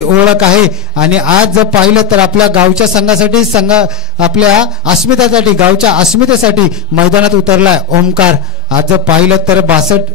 ओळख आहे आणि आज जर पाहिलं तर आपल्या गावच्या संघासाठी आपल्या अस्मितेसाठी गावच्या अस्मितेसाठी मैदानात उतरलाय ओमकार। आज जर पाहिलं तर 62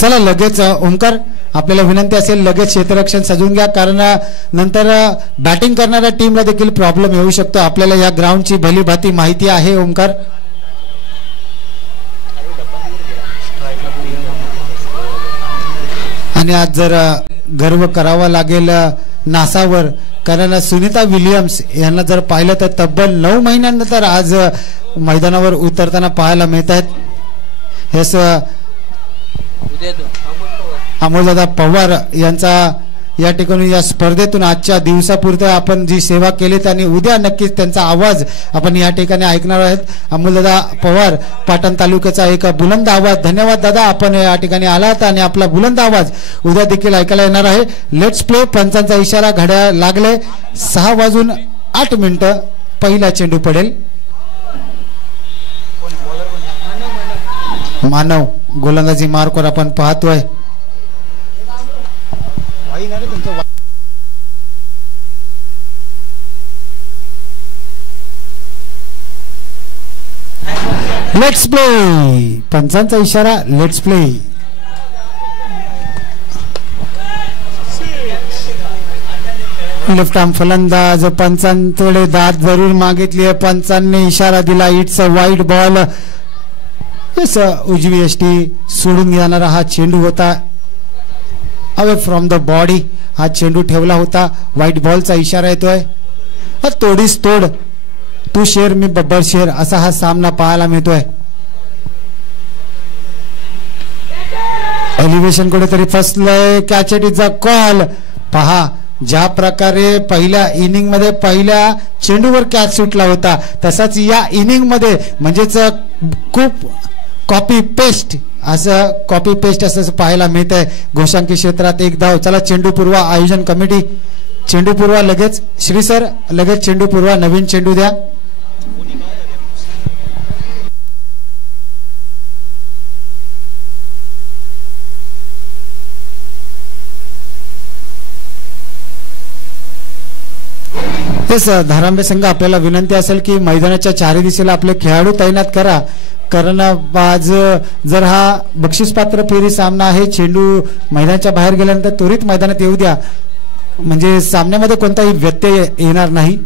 चला लगेच ओमकार आपल्याला विनंती असेल लगेच क्षेत्ररक्षण सजवून घ्या, कारण नंतर बॅटिंग करणाऱ्या टीमला देखील प्रॉब्लेम येऊ शकतो। आपल्याला या ग्राउंडची भलीभाती माहिती आहे ओमकार। आणि आज जर गर्व करावा लागेल नासावर, कारण सुनीता विलियम्स यांना जर पाहिलं तर तब्बल 9 महिन्यानंतर आज मैदानावर उतरताना पाहायला मिळत आहेत। हेच अमोलदादा पवार यांचा या ठिकाणी या स्पर्धेतून आजच्या दिवसापुरतं आपण जी सेवा केली आणि उद्या नक्कीच त्यांचा आवाज आपण या ठिकाणी ऐकणार आहोत। अमोलदादा पवार पाटण तालुक्याचा एक बुलंद आवाज। धन्यवाद दादा, आपण या ठिकाणी आलात आणि आपला बुलंद आवाज उद्या देखील ऐकायला येणार आहे। Let's play. पंचांचा इशारा घड्याळ लागले 6:08 पहिला चेंडू पडेल। मानव गोलंदाजी मार्कवर आपण पाहतोय। Let's play. पंचांचा इशारा लेट्स प्ले। लेफ्ट आर्म फलंदाज पंचांकडे दाद जरूर मागितली, पंचांनी इशारा दिला इट्स अ वाईड बॉल। उजवी यष्टी सोडून जाणारा हा चेंडू होता, अवे फ्रॉम द बॉडी हा चेंडू ठेवला होता। व्हाईट बॉलचा इशारा येतोय। तोडीस तोड, तू शेर मी बब्बर शेर असा हा सामना पाहायला मिळतोय। एलिव्हेशन कुठेतरी फसलंय, catch it is a call. पहा ज्या प्रकारे पहिल्या इनिंग मध्ये पहिल्या चेंडूवर कॅच सुटला होता, तसाच या इनिंग मध्ये म्हणजेच खूप कॉपी पेस्ट असं पाहायला मिळत आहे। घोषांकी क्षेत्रात एक धाव। चला चेंडू पूर्व आयोजन कमिटी, चेंडू पूर्व लगेच श्री सर लगेच चेंडू पूर्व नवीन चेंडू द्या। धारांबे संघ आपल्याला विनंती असेल की मैदानाच्या चारी दिशेला आपले खेळाडू तैनात करा, कारण आज जर हा बक्षीस पात्र फेरी सामना आहे, चेंडू मैदानाच्या बाहेर गेल्यानंतर त्वरित मैदानात येऊ द्या, म्हणजे सामन्यामध्ये कोणताही व्यत्यय येणार नाही।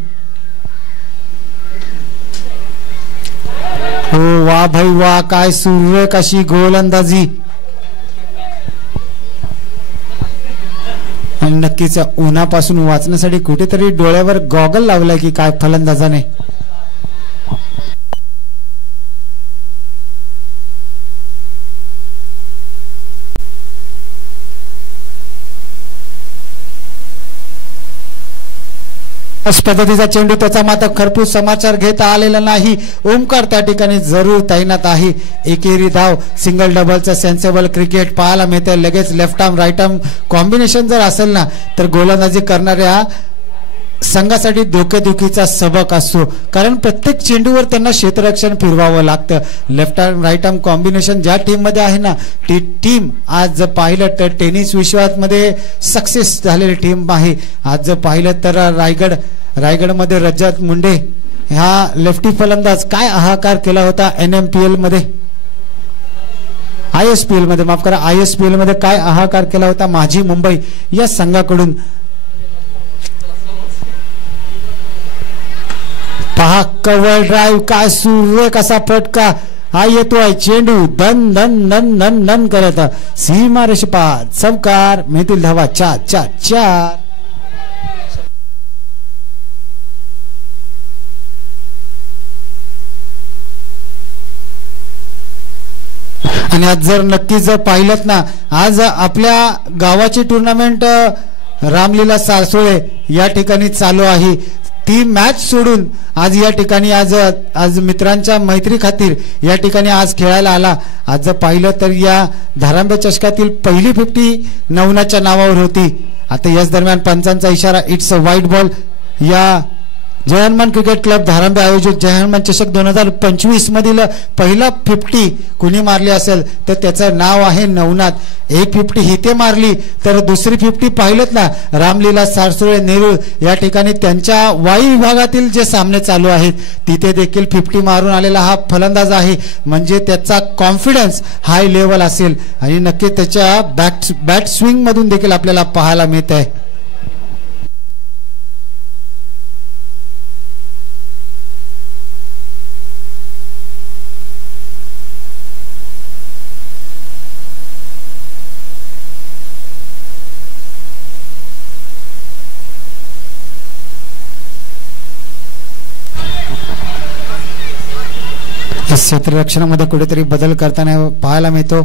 हो वा भाई वा, काय सुरेख अशी गोलंदाजी। आणि नक्कीच उन्हापासून वाचण्यासाठी कुठेतरी डोळ्यावर गॉगल लावलाय की काय फलंदाजाने। पद्धतीचा चेंडू त्याचा मात्र खरपूस समाचार घेता आलेला नाही। ओमकार त्या ठिकाणी जरूर तैनात आहे। एकेरी धाव, सिंगल डबलचं सेन्सेबल क्रिकेट पाहायला मिळते। लगेच left arm right arm combination जर असेल ना तर गोलंदाजी करणाऱ्या संघासाठी धोकेदुखीचा सबक असतो, कारण प्रत्येक चेंडूवर त्यांना क्षेत्ररक्षण फिरवावं लागतं। Left arm right arm combination ज्या टीम मध्ये आहे ना, ती टीम आज जर पाहिलं तर टेनिस विश्वामध्ये सक्सेस झालेली टीम आहे। आज जर पाहिलं तर रायगडमध्ये रजत मुंडे ह्या लेफ्टी फलंदाज काय हाहाकार केला होता NMPL मध्ये, ISPL मध्ये माफ करा, ISPL मध्ये काय हाहाकार केला होता माझी मुंबई या संघाकडून। पहा कव्हर ड्राईव्ह, काय सुरेख असा फटका हा येतोय। चेंडू धन धन धन धन धन करत सीमा रेषेपार चौकार, मिळतील धावा 4-4-4। आणि आज जर नक्कीच जर पाहिलं ना, आज आपल्या गावाची टुर्नामेंट रामलीला सारसोळे या ठिकाणी चालू आहे। ती मॅच सोडून आज या ठिकाणी आज मित्रांच्या मैत्री खातीर या ठिकाणी आज खेळायला आला. आज जर पाहिलं तर या धारांबे चषकातील पहिली 50 नवनाथच्या नावावर होती. आता याच दरम्यान पंचांचा इशारा, इट्स अ वाईट बॉल. या जय हनुमान क्रिकेट क्लब धारांबे आयोजित जय हनुमान चषक 2025 मधील पहिला 50 कुणी मारली असेल तर त्याचं नाव आहे नवनाथ. एक 50 हिते मारली तर दुसरी 50 पाहिलत ना रामलीला सारसुळे नेरूळ या ठिकाणी त्यांच्या वायू विभागातील जे सामने चालू आहेत तिथे देखील 50 मारून आलेला हा फलंदाज आहे. म्हणजे त्याचा कॉन्फिडन्स हाय लेवल असेल आणि नक्की त्याच्या बॅट स्विंग मधून देखील आपल्याला पाहायला मिळत आहे. क्षेत्ररक्षणामध्ये कुठेतरी बदल करताना पाहायला मिळतो.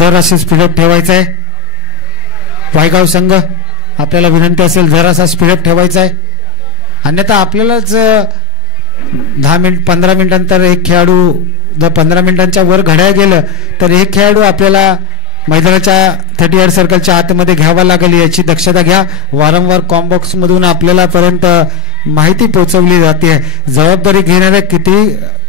जराशी स्पीडअप ठेवायचा आहे. वायगाव संघ आपल्याला विनंती असेल जरासा स्पीडअप ठेवायचा आहे, अन्यथा आपल्यालाच 10 मिनिट 15 मिनिटांनंतर एक खेळाडू जर 15 मिनिटांच्या वर घड्याळ गेलं तर एक खेळाडू आपल्याला मैदानाच्या 30 यार्ड सर्कलच्या आतमध्ये घ्यावा लागेल. याची दक्षता घ्या. वारंवार कॉम्बॉक्स मधून आपल्याला पर्यंत माहिती पोहोचवली जाते. जबाबदारी घेणारे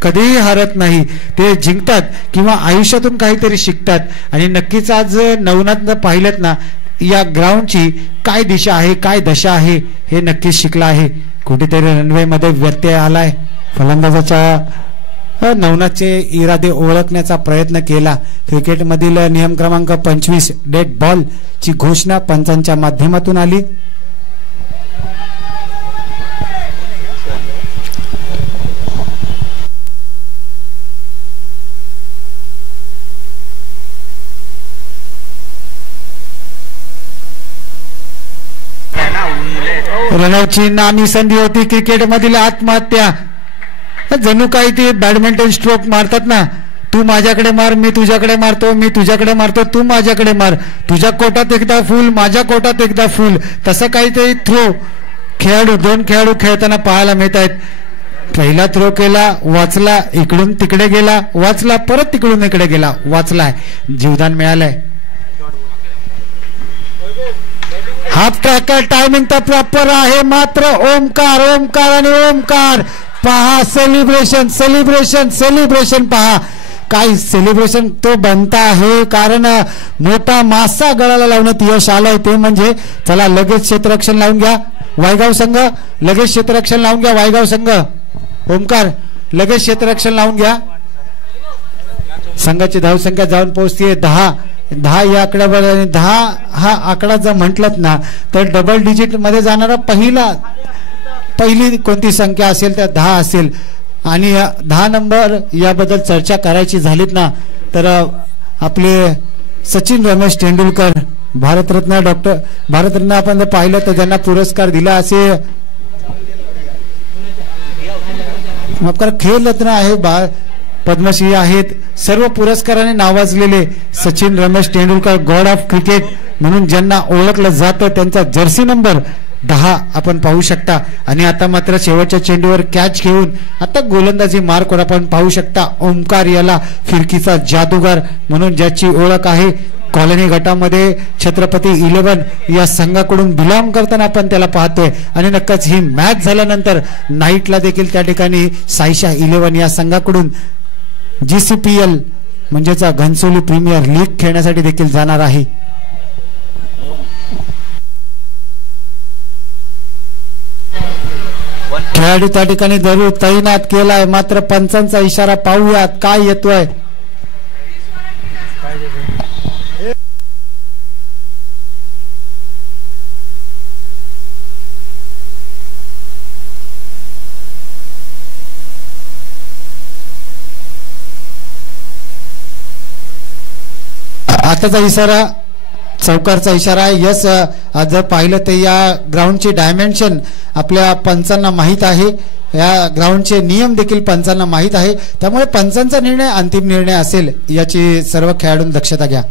कधीही हारत नाही, ते जिंकतात किंवा आयुष्यातून काहीतरी शिकतात. आणि नक्कीच आज नवनाथनं पाहिलं ना या ग्राउंडची काय दिशा आहे काय दशा आहे हे नक्कीच शिकला आहे. कुठेतरी रनवे मध्ये व्यत्यय आलाय. फलंदाजाच्या नवनाथचे इरादे ओळखण्याचा प्रयत्न केला. क्रिकेटमधील नियम क्रमांक 25 डेड बॉल ची घोषणा पंचांच्या माध्यमातून आली. रनआउटची नामी संधी होती. क्रिकेटमधील आत्महत्या जणू काही ते बॅडमिंटन स्ट्रोक मारतात ना, तू माझ्याकडे मार मी तुझ्याकडे मारतो, मी तुझ्याकडे मारतो तू माझ्याकडे मार, तुझ्या कोटात एकदा फुल माझ्या कोटात एकदा फुल, तसं काहीतरी थ्रो दोन खेळाडू खेळताना पाहायला मिळत आहेत. पहिला थ्रो केला वाचला, इकडून तिकडे गेला वाचला, परत तिकडून इकडे गेला वाचलाय, जीवदान मिळालंय. हाफ ट्रॅकर टायमिंग तर प्रॉपर आहे, मात्र ओमकार आणि ओमकार पहा सेलिब्रेशन सेलिब्रेशन सेलिब्रेशन पहा काय सेलिब्रेशन तो बनता आहे. कारण मोठा मासा गळाला लावण्यात यश आलंय ते म्हणजे. चला लगेच क्षेत्ररक्षण लावून घ्या वायगाव संघ, लगेच क्षेत्ररक्षण लावून घ्या वायगाव संघ. ओमकार लगेच क्षेत्ररक्षण लावून घ्या. संघाची धावसंख्या जाऊन पोहोचते 10 या आकड्यावर. 10 हा आकडा जर म्हटलत ना तर डबल डिजिट मध्ये जाणारा पहिली कोणती संख्या असेल तर 10 असेल. आणि 10 नंबर याबद्दल चर्चा करायची झालीत ना तर आपले सचिन रमेश तेंडुलकर भारतरत्न आपण जर पाहिलं तर त्यांना पुरस्कार दिला असे खेळरत्न आहे, पद्मश्री आहेत, सर्व पुरस्काराने नावाजलेले Sachin Ramesh Tendulkar God of cricket म्हणून ज्यांना ओळखलं जातं त्यांचा जर्सी नंबर 10 आपण पाहू शकता. आणि आता मात्र शेवटच्या चेंडूवर कॅच घेऊन आता गोलंदाजी मार्कवर आपण पाहू शकता ओमकार याला फिरकीचा जादूगार म्हणून ज्याची ओळख आहे. कॉलनी गटामध्ये छत्रपती 11 या संघाकडून बिलॉंग करताना आपण त्याला पाहतोय. आणि नक्कीच ही मॅच झाल्यानंतर नाईटला देखील त्या ठिकाणी साईशा 11 या संघाकडून GCPL म्हणजेच घनसोली प्रीमियर लीग खेळण्यासाठी देखील जाणार आहे. खेळाडू त्या ठिकाणी जरूर तैनात केलाय, मात्र पंचांचा इशारा पाहूयात काय येतोय. आताचा इशारा चौकारचा इशारा आहे. यस, जर पाहिलं तर या ग्राउंडचे डायमेन्शन आपल्या पंचांना माहीत आहे, या ग्राउंडचे नियम देखील पंचांना माहीत आहे. त्यामुळे पंचांचा निर्णय अंतिम निर्णय असेल याची सर्व खेळाडूंनी दक्षता घ्या.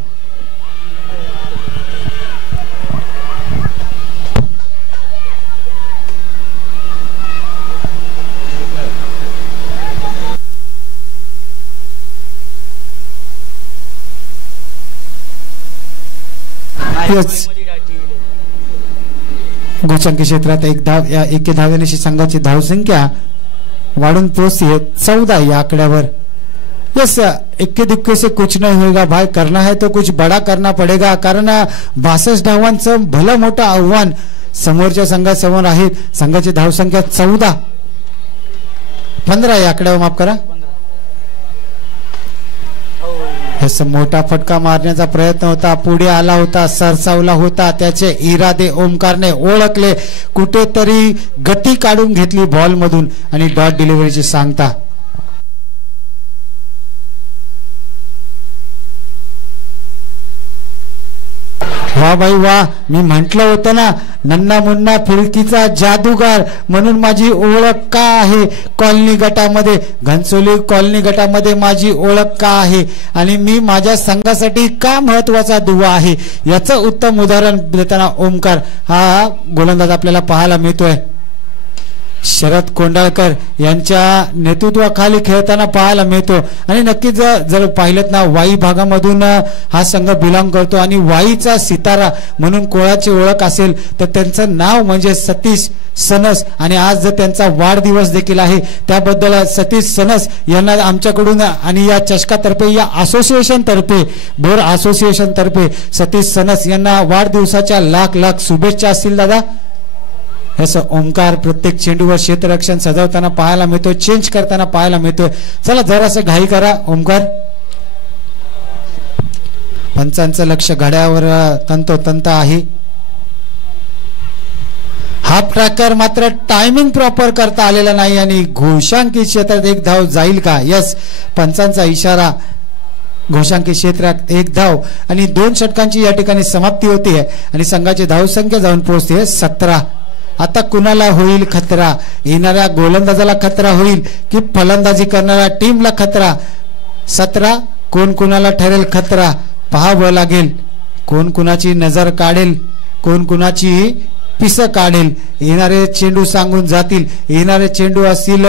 गोचंकी क्षेत्रात एक धाव, या एके धावेने संघाची धावसंख्या वाढून पोहोचली 14 या आकड्यावर. यस, इक्के दुक्के से कुछ नहीं होगा भाई, करना है तो कुछ बड़ा करना पड़ेगा. कारण 62 धावांचं भलं मोठं आव्हान समोरच्या संघासमोर आहे. संघाची धावसंख्या 15 या आकड्यावर, माफ करा. मोठा फटका मारण्याचा प्रयत्न होता, पुढे आला होता, सरसावला होता. त्याचे इरादे ओमकारने ओळखले, कुठेतरी गती काढून घेतली बॉल मधून आणि डॉट डिलिव्हरीची सांगता. वाह भाई वाह, मी म्हटलं होतं ना नन्ना मुन्ना फिरकीचा जादूगार म्हणून माझी ओळख का आहे कॉलनी गटामध्ये, घनसोली कॉलनी गटामध्ये माझी ओळख का आहे आणि मी माझ्या संघासाठी का महत्वाचा दुवा आहे याचं उत्तम उदाहरण देताना ओमकार हा गोलंदाज आपल्याला पाहायला मिळतोय. शरद कोंडाळकर यांच्या नेतृत्वाखाली खेळताना पाहायला मिळतो. आणि नक्कीच जर पाहिलं ना वाई भागामधून हा संघ बिलॉंग करतो आणि वाईचा सितारा म्हणून कोणाची ओळख असेल तर त्यांचं नाव म्हणजे सतीश सनस. आणि आज जर त्यांचा वाढदिवस देखील आहे त्याबद्दल सतीश सनस यांना आमच्याकडून आणि या चषकातर्फे या असोसिएशन तर्फे बोर असोसिएशन तर्फे सतीश सनस यांना वाढदिवसाच्या लाख लाख शुभेच्छा असतील दादा. असं ओमकार प्रत्येक चेंडूवर क्षेत्ररक्षण सजवताना पाहायला मिळतो, चेंज करताना पाहायला मिळतोय. चला जरासं घाई करा ओमकार. पंचांचं लक्ष घड्यावर तंतोतंत आहे. हाफ ट्रॅकर मात्र टायमिंग प्रॉपर करता आलेला नाही आणि घोषांकी क्षेत्रात एक धाव जाईल का. यस, पंचांचा इशारा. घोषांकी क्षेत्रात एक धाव आणि 2 षटकांची या ठिकाणी समाप्ती होते आणि संघाची धावसंख्या जाऊन पोहोचते 17. आता कुणाला होईल खतरा, येणाऱ्या गोलंदाजाला खतरा होईल की फलंदाजी करणाऱ्या टीमला खतरा. 17 कोण कुणाला ठरेल खतरा पाहावं लागेल. कोण कुणाची नजर काढेल, कोण कुणाची पिस काढेल. येणारे चेंडू सांगून जातील. येणारे चेंडू असतील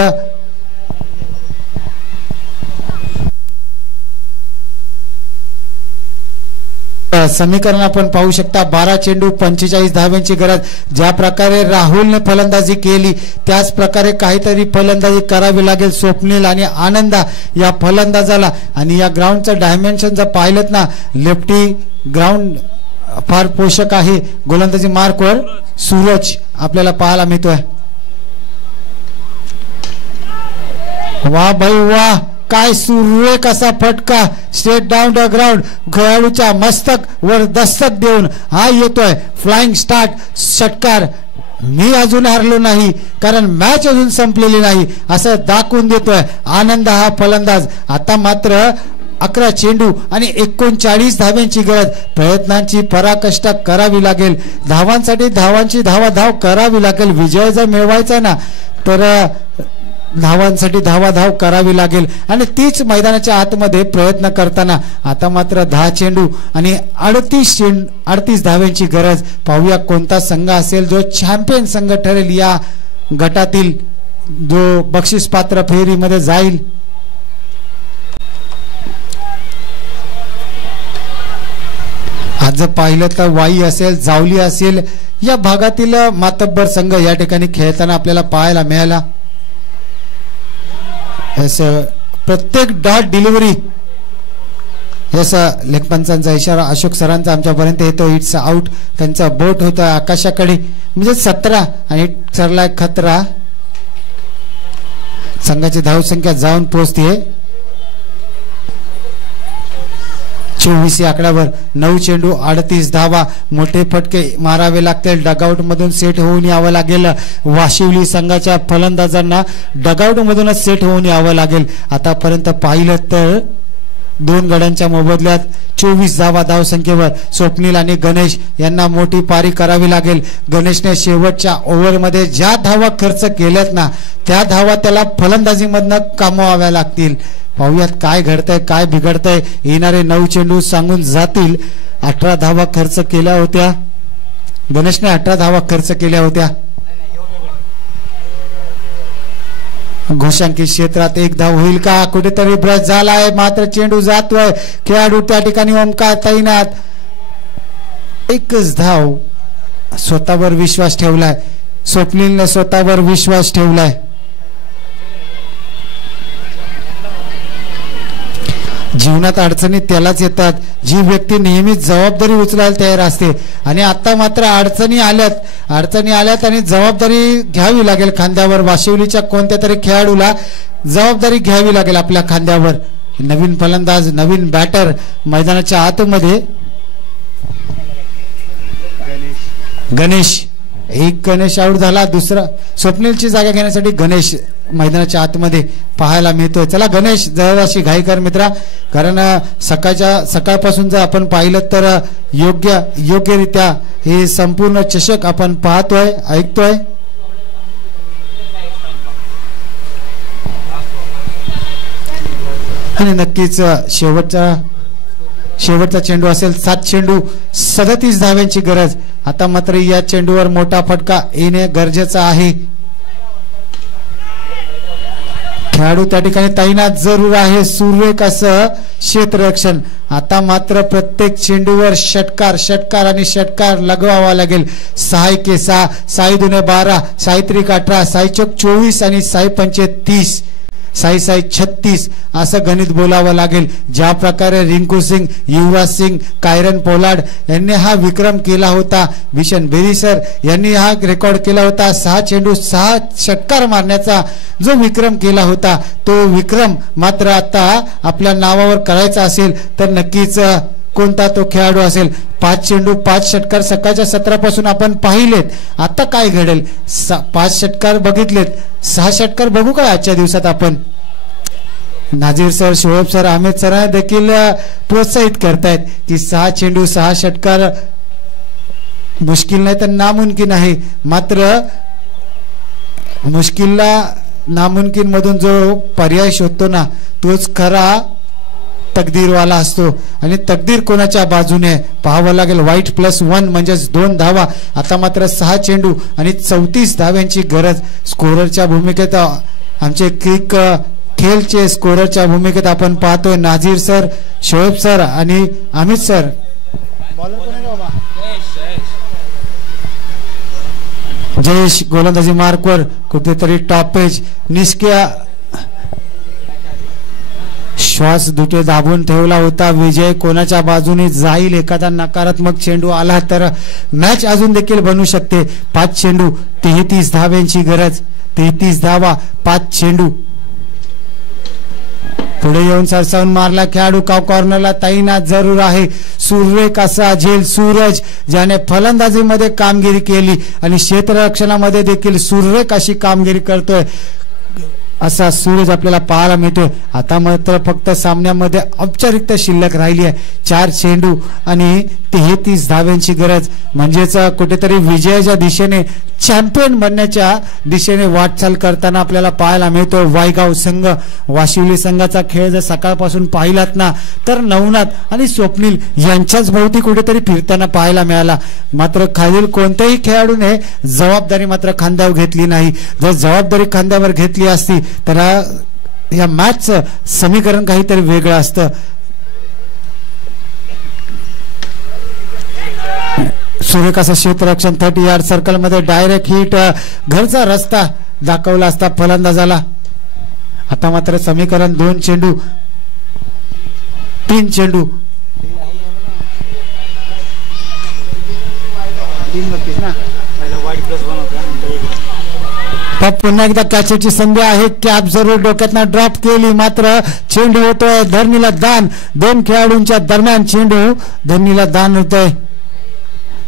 समीकरण आपण पाहू शकता. 12 चेंडू 45 धाव्यांची गरज. ज्या प्रकारे राहुलने फलंदाजी केली त्याच प्रकारे काहीतरी फलंदाजी करावी लागेल स्वप्नील आणि आनंदा या फलंदाजाला. आणि या ग्राउंडचं डायमेन्शन जर पाहिलं ना लेफ्टी ग्राउंड फार पोषक आहे. गोलंदाजी मार्कवर सूरज आपल्याला पाहायला मिळतोय. वाह भाई वाह, काय सुरेख असा फटका स्ट्रेट डाऊन द ग्राउंड. खेळाडूच्या मस्तक वर दस्तक देऊन हा येतोय फ्लाइंग स्टार्ट षटकार. मी अजून हारलो नाही कारण मॅच अजून संपलेली नाही असं दाखवून देतोय आनंद हा फलंदाज. आता मात्र 11 चेंडू आणि 39 धाव्यांची गरज. प्रयत्नांची पराकाष्ठा करावी लागेल. धावांसाठी धावांची धावाधाव करावी लागेल. विजय जर मिळवायचा ना तर धावांसाठी धावाधाव करावी लागेल आणि तीच मैदानाच्या आतमध्ये प्रयत्न करताना आता मात्र 10 चेंडू आणि 38 धाव्यांची गरज. पाहूया कोणता संघ असेल जो चॅम्पियन संघ ठरेल या गटातील, जो बक्षीस पात्र फेरीमध्ये जाईल. आज जर पाहिलं तर वाई असेल, जावली असेल या भागातील मातब्बर संघ या ठिकाणी खेळताना आपल्याला पाहायला मिळाला. प्रत्येक डॉट डिलिव्हरी याचा लेखपंचांचा इशारा अशोक सरांचा आमच्यापर्यंत येतो. It's out. त्यांचा बोट होता आकाशाकडे म्हणजे 17 आणि सरला खतरा. संघाची धावसंख्या जाऊन पोहोचते 24 या आकड्यावर. 9 चेंडू 38 धावा. मोठे फटके मारावे लागतील. डगआउट मधून सेट होऊन यावं लागेल. वाशिवली संघाच्या फलंदाजांना डगआउट मधूनच सेट होऊन यावं लागेल. आतापर्यंत पाहिलं तर 2 गड्यांच्या मोबदल्यात 24 धावा धावसंख्येवर स्वप्नील आणि गणेश यांना मोठी पारी करावी लागेल. गणेशने शेवटच्या ओव्हरमध्ये ज्या धावा खर्च केल्यात ना त्या धावा त्याला फलंदाजीमधनं कमवाव्या लागतील. पाहूयात काय घडतंय काय बिघडतंय. येणारे 9 चेंडू सांगून जातील. 18 धावा खर्च केल्या होत्या. गणेशने 18 धावा खर्च केल्या होत्या. घोषांकित क्षेत्रात 1 धाव होईल का. कुठेतरी ब्रश झालाय मात्र चेंडू जातोय. खेळाडू त्या ठिकाणी ओमकार तैनात. 1च धाव. स्वतःवर विश्वास ठेवलाय स्वप्नीलने. स्वतःवर विश्वास ठेवलाय. जीवनात अडचणी त्यालाच येतात जी व्यक्ती नेहमीच जबाबदारी उचलायला तयार असते. आणि आता मात्र अडचणी आल्यात आणि जबाबदारी घ्यावी लागेल खांद्यावर. वाशिवलीच्या कोणत्या तरी खेळाडूला जबाबदारी घ्यावी लागेल आपल्या खांद्यावर. नवीन फलंदाज नवीन बॅटर मैदानाच्या आतमध्ये. गणेश गणेश आऊट झाला. दुसरा स्वप्नीलची जागा घेण्यासाठी गणेश मैदानाच्या आतमध्ये पाहायला मिळतोय. चला गणेश जराशी घाई कर मित्रा, कारण सकाळपासून जर आपण पाहिलं तर योग्यरित्या हे संपूर्ण चषक आपण पाहतोय ऐकतोय. आणि नक्कीच शेवटचा चेंडू असेल. 7 चेंडू 37 धाव्यांची गरज. आता मात्र या चेंडूवर मोठा फटका येणे गरजेचं आहे. खेळाडू त्या ठिकाणी तैनात जरूर आहे. सुरेख असं क्षेत्ररक्षण. आता मात्र प्रत्येक चेंडूवर षटकार आणि षटकार लगवावा लागेल. 6-6, 6-2-12, 6-3-18, 6-4-24 आणि 6-5-30, 6-36 असं गणित बोलावं लागेल. ज्या प्रकारे रिंकू सिंग, युवराज सिंग, कायरन पोलार्ड यांनी हा विक्रम केला होता. भीषण बेरी सर यांनी हा रेकॉर्ड केला होता. 6 चेंडू 6 षटकार मारण्याचा जो विक्रम केला होता तो विक्रम मात्र आता आपल्या नावावर करायचा असेल तर नक्कीच कोणता तो खेळाडू असेल. 5 चेंडू 5 षटकार सकाळच्या सत्रापासून आपण पाहिलेत. आता काय घडेल. 5 षटकार बघितलेत. 6 षटकार बघू काय आजच्या दिवसात आपण. Nazir sir, Shoaib sir, Amit sir देखील प्रोत्साहित करतायत की 6 चेंडू 6 षटकार मुश्किल नाही तर नामुमकिन आहे. मात्र मुश्किलला नामुमकिन मधून जो पर्याय शोधतो ना तोच खरा तकदीरवाला असतो. आणि तकदीर कोणाच्या बाजूने पाहावं लागेल. वाईट +1 म्हणजेच 2 धावा. आता मात्र 6 चेंडू आणि 34 धाव्यांची गरज. स्कोररच्या भूमिकेत आमचे क्रिक खेळचे स्कोररच्या भूमिकेत आपण पाहतोय नाझीर सर, शोएब सर आणि अमित सर. जयेश गोलंदाजी मार्कवर कुठेतरी टॉपेज निष्क्रिय. श्वास दुटे दाबून ठेवला होता. विजय कोणाच्या बाजूने जाईल. एखादा नकारात्मक चेंडू आला तर मॅच अजून देखील बनू शकते. 5 चेंडू 33 धाव्यांची गरज. 33 धावा 5 चेंडू. पुढे येऊन सरसावून मारला खेळाडू. कॉर्नरला तैनात जरूर आहे. सुरेख असा झेल सूरज ज्याने फलंदाजीमध्ये कामगिरी केली आणि क्षेत्ररक्षणामध्ये देखील सुरेख अशी कामगिरी करतोय असा सूरज आपल्याला पाहायला मिळतोय. आता मात्र फक्त सामन्यामध्ये औपचारिकता शिल्लक राहिली आहे. 4 चेंडू आणि 33 धाव्यांची गरज. म्हणजेच कुठेतरी विजयाच्या दिशेने चॅम्पियन बनण्याच्या दिशेने वाटचाल करताना आपल्याला पाहायला मिळतो. वायगाव संघ वाशिवली संघाचा खेळ जर सकाळपासून पाहिलात ना तर नवनाथ आणि स्वप्नील यांच्याच भोवती कुठेतरी फिरताना पाहायला मिळाला. मात्र खालील कोणत्याही खेळाडूने जबाबदारी मात्र खांद्यावर घेतली नाही. जर जबाबदारी खांद्यावर घेतली असती तर या मॅचचं समीकरण काहीतरी वेगळं असतं. सूर्यकाचा क्षेत्ररक्षण 30 यार्ड सर्कल मध्ये डायरेक्ट हिट. घरचा रस्ता दाखवला असता फलंदाजाला. आता मात्र समीकरण 2 चेंडू 3 चेंडू. पुन्हा एकदा कॅचची संधी आहे. कॅप जरूर डोक्यातनं ड्रॉप केली. मात्र चेंडू होतोय धरणीला दान. 2 खेळाडूंच्या दरम्यान चेंडू धरणीला दान होतोय.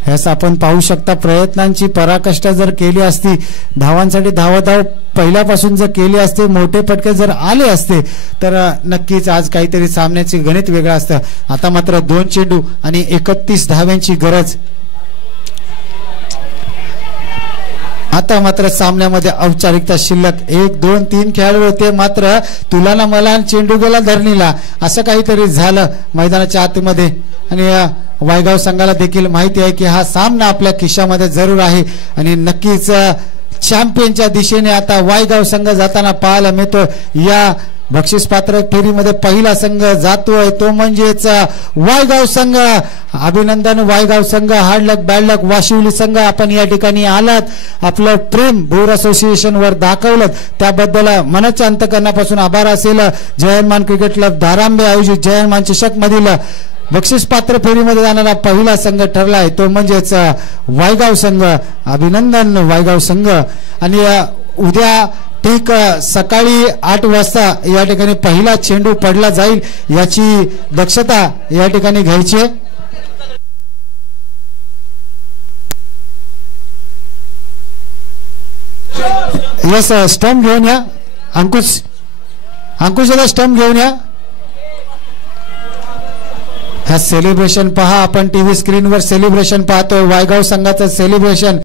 ह्यास आपण पाहू शकता प्रयत्नांची पराकाष्ठा जर केली असती, धावांसाठी धावाधाव पहिल्यापासून जर केली असते, मोठे फटके जर आले असते तर नक्कीच आज काहीतरी सामन्याचे गणित वेगळं असतं. आता मात्र 2 चेंडू आणि 31 धाव्यांची गरज. आता मात्र सामन्यामध्ये औपचारिकता शिल्लक. 1 2 3 खेळाडू होते, मात्र तुला ना मला चेंडू गेला धरणीला, असं काहीतरी झालं मैदानाच्या आतमध्ये. आणि वायगाव संघाला देखील माहिती आहे की हा सामना आपल्या खिशामध्ये जरूर आहे आणि नक्कीच चॅम्पियनच्या दिशेने आता वायगाव संघ जाताना पाहायला मिळतो. या बक्षीस पात्र फेरीमध्ये पहिला संघ जातोय तो म्हणजेच वायगाव संघ. अभिनंदन वायगाव संघ. हार्ड लक बॅड लक वाशिवली संघ, आपण या ठिकाणी आलात, आपलं प्रेम बोर असोसिएशन वर दाखवलं, त्याबद्दल मनाच्या अंतकरणापासून आभार असेल. जयमान क्रिकेट क्लब धारांबे आयोजित जयमान चषक मधील बक्षीस पात्र फेरीमध्ये जाणारा पहिला संघ ठरलाय तो म्हणजेच वायगाव संघ. अभिनंदन वायगाव संघ. आणि उद्या ठीक सकाळी 8 वाजता या ठिकाणी पहिला चेंडू पडला जाईल, याची दक्षता या ठिकाणी घ्यायची. यस, स्टंप घेऊन या. अंकुश दादा स्टंप घेऊन या. हा सेलिब्रेशन पहा, आपण टीव्ही स्क्रीनवर सेलिब्रेशन पाहतो, वायगाव संघाचं सेलिब्रेशन.